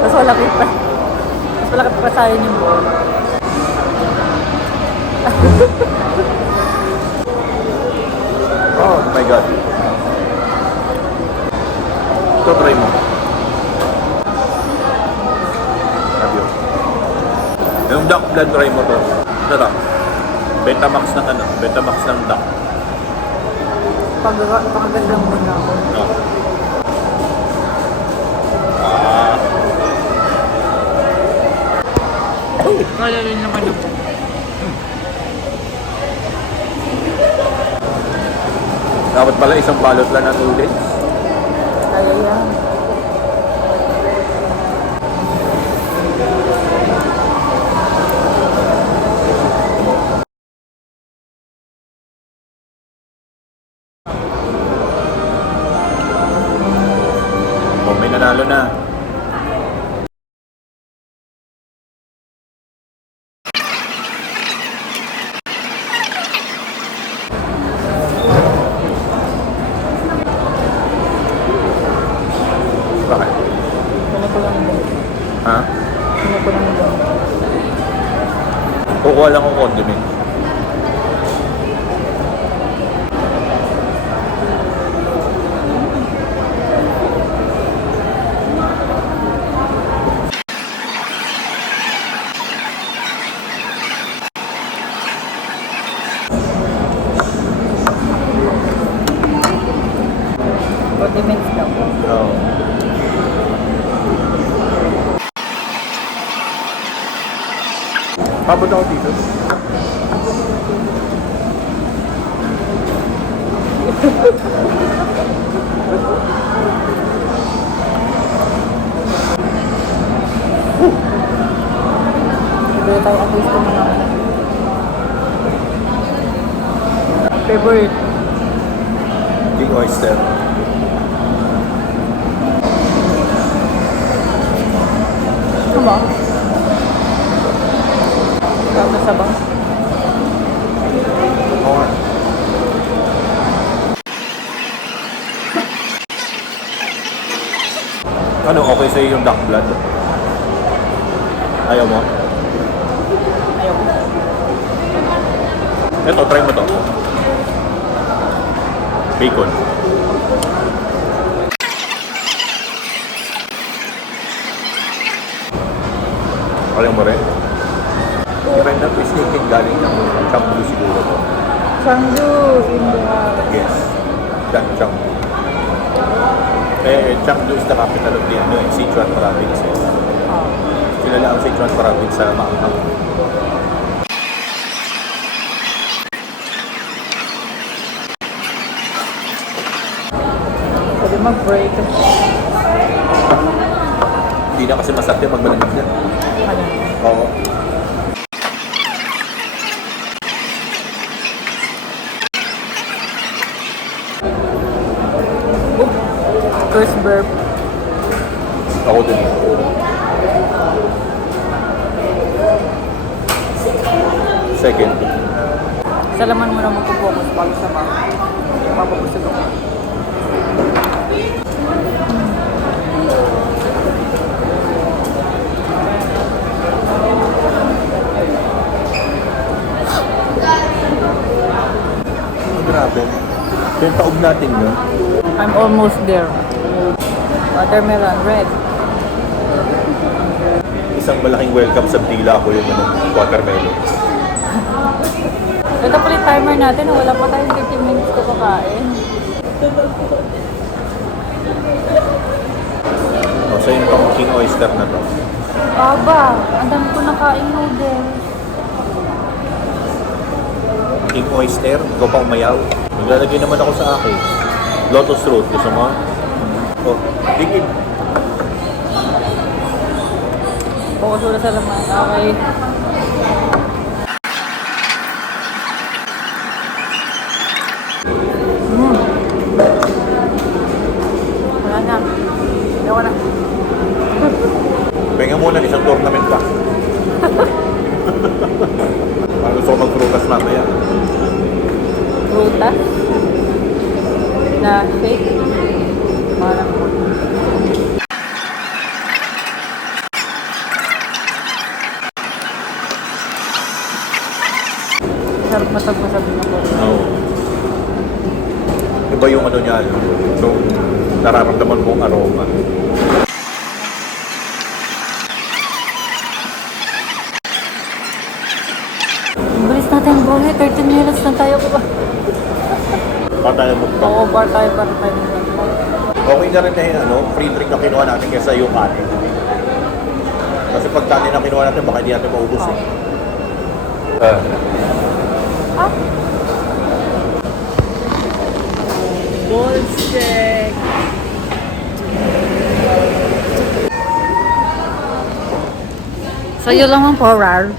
Mas malapit pa. Mas malapit pa sa akin yung ball. Oh my God. Ito, try mo. Sabi yun. Yung duck blood, try mo to. Sarap. Betamax ng ano? Betamax ng duck. Pagkagat lang muna ako. No. Kala rin naman ako. Dapat pala isang balot lang ng noodles. Kaya yan. Oh, may nanalo na. Bakit? Ano ko lang ba? Ha? Ano ko lang ba? Kukuha lang ng condiment. Condiments daw. Oo. Pabot ako dito. Pero tayo at least kung mga favorite. King oyster. Ano ba? Kama sa bang? Or ano, okay sa'yo yung duck blood? Ayaw mo? Ayaw ko. Ito, try mo to. Bacon. Ayaw mo rin? If I'm not mistaken, galing ng Chengdu siguro to. Chengdu, India. Yes. Chengdu. Chengdu is the capital of the Sichuan province. Ah. Kilala ang Sichuan province sa Maanghang. Pwede mag-break. Hindi na kasi masarap yung magmalamig na. Ano? Oo. First burp. Ako din. Second. Sa laman mo na magpo-focus pag sa mga papapusog ako. Oh, grabe. Yung taob natin yun. I'm almost there. Watermelon, red. Isang malaking welcome sa dila ko yung watermelon. Ito pala yung timer natin. Wala pa tayong 15 minutes ko kakain. O, so yung pang king oyster na to. Aba, ang dami ko nakain noodles. King oyster, ikaw pang umayaw. Maglalagay naman ako sa akin. Lotus root. Gusto mo? Oh, tingin. Focus muna sa laman. Okay. Wala na. Ewan na. Pahinga muna, isang tournament pa. Parang gusto ko mag-frutas mamaya. Prutas. Na shake. Parang sarap masag-masag na po. Oo. Iba yung ano niya, yung nararamdaman mong aroma. Ang bilis natin bro, 13 minutes na tayo ba? Patay mo pa. Oo, bar tayo para tayo. Okay na rin na yun, ano, free drink na kinuha natin kaysa yung kanin. Kasi pag kanin na kinuha natin, baka hindi natin maubos eh. Balls check! Sa'yo lang ang power.